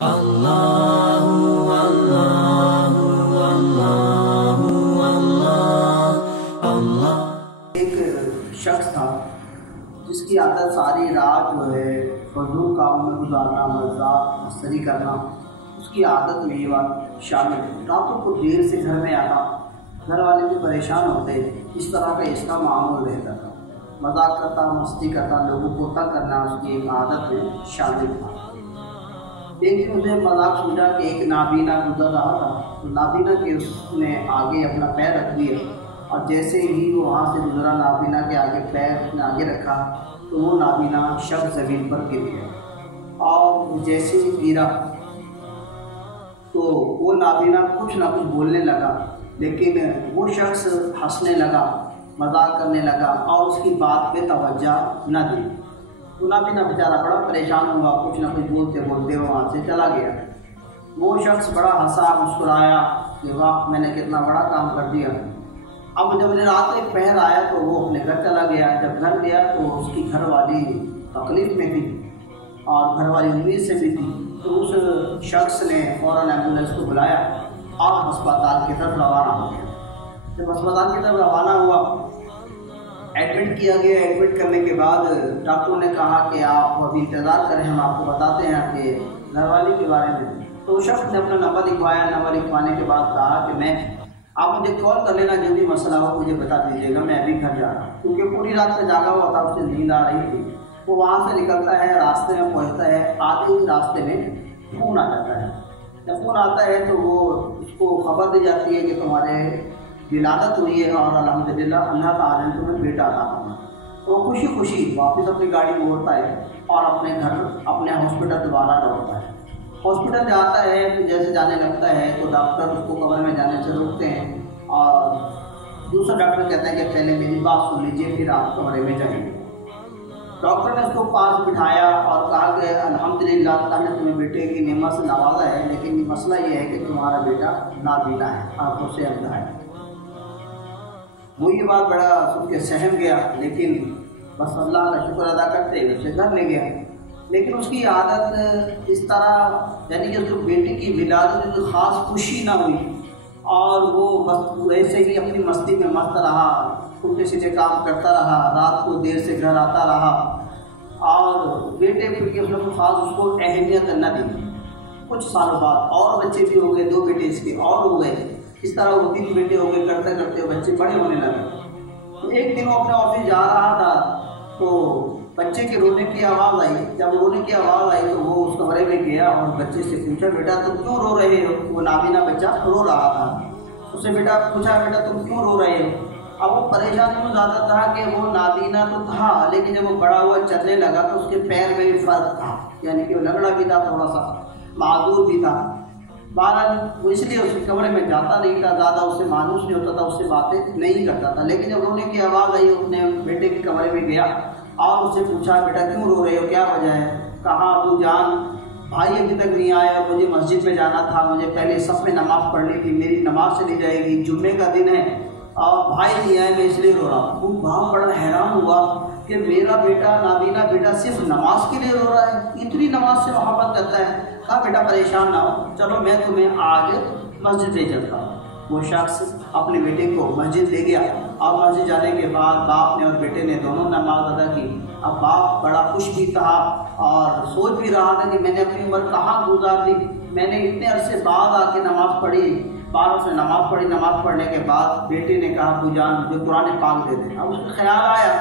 ایک شخص تھا جس کی عادت ساری رات جو ہے فضول کاموں میں گزارنا، مذاق مستری کرنا، اس کی عادت میں یہ بات شامل ہے۔ راتوں کو دیر سے گھر میں آنا، گھر والے بھی پریشان ہوتے، اس طرح کا اس کا معمول رہتا تھا۔ مذاق کرتا، مستی کرتا، لوگوں کو تنگ کرنا اس کی ایک عادت میں شامل تھا۔ ایک دن اسے مذاق سمجھا کہ ایک نابینا گزر رہا تھا، تو نابینا کے اس نے آگے اپنا پیر رکھ دیا، اور جیسے ہی وہ وہاں سے گزرا، نابینا کے آگے پیر اس نے آگے رکھا تو وہ نابینا شخص زمین پر گر گیا، اور جیسے ہی گرا تو وہ نابینا کچھ نہ کچھ بولنے لگا، لیکن وہ شخص ہنسنے لگا، مذاق کرنے لگا اور اس کی بات پہ توجہ نہ دی۔ تو نابینا بیچارہ بڑا پریشان ہوا، کچھ نہ کچھ بولتے بولتے وہاں سے چلا گیا۔ وہ شخص بڑا ہنسا، مسکرایا کہ واہ، میں نے کتنا بڑا کام کر دیا۔ اب جب رات ایک پہر آیا تو وہ اپنے گھر چلا گیا۔ جب گھر گیا تو اس کی گھر والی تکلیف میں تھی اور گھر والی امید سے بھی تھی، تو اس شخص نے فوراً ایمبولینس کو بلایا اور ہسپتال کی طرف روانہ ہو گیا۔ جب ہسپتال کی طرف روانہ ہوا، ایڈمٹ کیا گیا۔ ایڈمٹ کرنے کے بعد ڈاکٹروں نے کہا کہ آپ ابھی انتظار کریں، ہم آپ کو بتاتے ہیں آپ کے گھر والی کے بارے میں۔ تو اس شخص نے اپنا نمبر لکھوایا۔ نمبر لکھوانے کے بعد کہا کہ آپ مجھے کال کر لینا، جو بھی مسئلہ ہو مجھے بتا دیجیے گا، میں ابھی گھر جا رہا ہوں، کیونکہ پوری رات میں جاگا ہوا تھا، اسے نیند آ رہی تھی۔ وہ وہاں سے نکلتا ہے، راستے میں پہنچتا ہے، آدھے ہی راستے میں فون آ جاتا ہے۔ جب فون آتا ہے تو وہ اس کو خبر دی جاتی ہے کہ تمہارے ولادت ہوئی ہے اور الحمدللہ اللہ تعالیٰ نے تمہیں بیٹا عطا فرمایا۔ تو وہ خوشی خوشی واپس اپنی گاڑی موڑتا ہے اور اپنے گھر، اپنے ہاسپٹل دوبارہ لوٹتا ہے۔ ہاسپٹل جاتا ہے تو جیسے جانے لگتا ہے تو ڈاکٹر اس کو کمرے میں جانے سے روکتے ہیں، اور دوسرا ڈاکٹر کہتا ہے کہ پہلے میری بات سن لیجیے، پھر آپ کمرے میں جائیں گے۔ ڈاکٹر نے اس کو پاس بٹھایا اور کہا کہ الحمدللہ اللہ نے تمہیں بیٹے کی نعمت سے نوازا ہے، لیکن مسئلہ یہ ہے کہ تمہارا بیٹا نابینا ہے، آنکھوں سے اندھا ہے۔ وہ یہ بات بڑا سن کے سہم گیا، لیکن بس اللہ کا شکر ادا کرتے ہوئے اسے گھر لے گیا۔ لیکن اس کی عادت اس طرح، یعنی کہ اس بیٹے کی ولادت میں کوئی خاص خوشی نہ ہوئی، اور وہ بس ویسے ہی اپنی مستی میں مست رہا، الٹے سیدھے کام کرتا رہا، رات کو دیر سے گھر آتا رہا، اور بیٹے کی اس نے کوئی خاص اس کو اہمیت نہ دی۔ کچھ سالوں بعد اور بچے بھی ہو گئے، 2 بیٹے اس کے اور ہو گئے، اس طرح وہ 3 بیٹے ہو گئے، کرتے کرتے بچے بڑے ہونے لگے۔ تو ایک دن وہ اپنے آفس جا رہا تھا تو بچے کے رونے کی آواز آئی۔ جب رونے کی آواز آئی تو وہ اس کمرے میں گیا اور بچے سے پوچھا، بیٹا تم کیوں رو رہے ہو؟ وہ نابینا بچہ رو رہا تھا۔ اس سے پوچھا، بیٹا تم کیوں رو رہے ہو؟ اب وہ پریشان کیوں زیادہ تھا کہ وہ نابینا تو تھا، لیکن جب وہ بڑا ہوا چلنے لگا تو اس کے پیر میں بھی فرق تھا، یعنی کہ وہ لنگڑا بھی تھا، تھوڑا سا معذور بھی تھا۔ بہرحال وہ اس لیے اس کمرے میں جاتا نہیں تھا، زیادہ اس سے مانوس نہیں ہوتا تھا، اس سے باتیں نہیں کرتا تھا۔ لیکن جب رونے کی آواز آئی، اپنے بیٹے کے کمرے میں گیا اور اس سے پوچھا، بیٹا کیوں رو رہے ہو، کیا وجہ ہے؟ کہا، ابو جان بھائی ابھی تک نہیں آیا، مجھے مسجد میں جانا تھا، مجھے پہلے صف میں نماز پڑھنی تھی، میری نماز چلی جائے گی، جمعے کا دن ہے اور بھائی نہیں آئے، میں اس لیے رو رہا ہوں۔ وہ باپ بڑا حیران ہوا کہ میرا بیٹا نابینا بیٹا صرف نماز کے لیے رو رہا ہے، اتنی نماز سے محبت کرتا ہے۔ کہا، بیٹا پریشان نہ ہو، چلو میں تمہیں آج مسجد لے چلتا ہوں۔ وہ شخص اپنے بیٹے کو مسجد لے گیا، اور مسجد جانے کے بعد باپ نے اور بیٹے نے دونوں نماز ادا کی۔ اب باپ بڑا خوش بھی تھا اور سوچ بھی رہا تھا کہ میں نے اپنی عمر کہاں گزار دی، میں نے اتنے عرصے بعد آ کے نماز پڑھی۔ باروں سے نماز پڑھی، نماز پڑھنے کے بعد بیٹے نے کہا، ابو جان مجھے قرآن پاک دے دیں۔ اب اس کو خیال آیا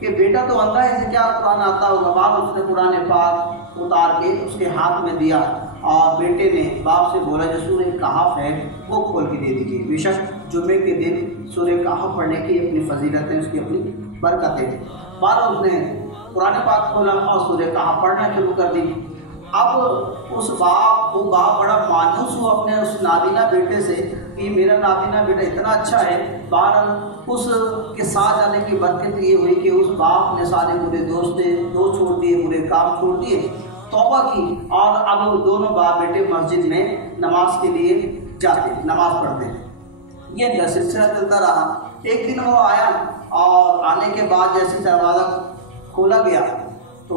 کہ بیٹا تو اندھا ہے، اسے کیا قرآن آتا ہوگا۔ بعد اس نے قرآن پاک اتار کے اس کے ہاتھ میں دیا، اور بیٹے نے باپ سے بولا جو سورہ کہف ہے وہ کھول کے دے دیجیے۔ بے شک جمعے کے دن سورہ کہف پڑھنے کی اپنی فضیلتیں، اس کی اپنی برکتیں۔ بعد اس نے قرآن پاک کھولا اور سورہ کہف پڑھنا شروع کر دی۔ اب وہ باپ بڑا مانوس ہوا اپنے اس نابینا بیٹے سے کہ میرا نابینا بیٹا اتنا اچھا ہے۔ بہرحال اس کے ساتھ جانے کی برکت یہ ہوئی کہ اس باپ نے سارے برے دوست چھوڑ دیے، برے کام چھوڑ دیے، توبہ کی، اور اب دونوں باپ بیٹے مسجد میں نماز کے لیے جاتے، نماز پڑھتے ہیں۔ یہ سلسلہ چلتا رہا۔ ایک دن وہ آیا اور آنے کے بعد جیسے دروازہ کھولا گیا تو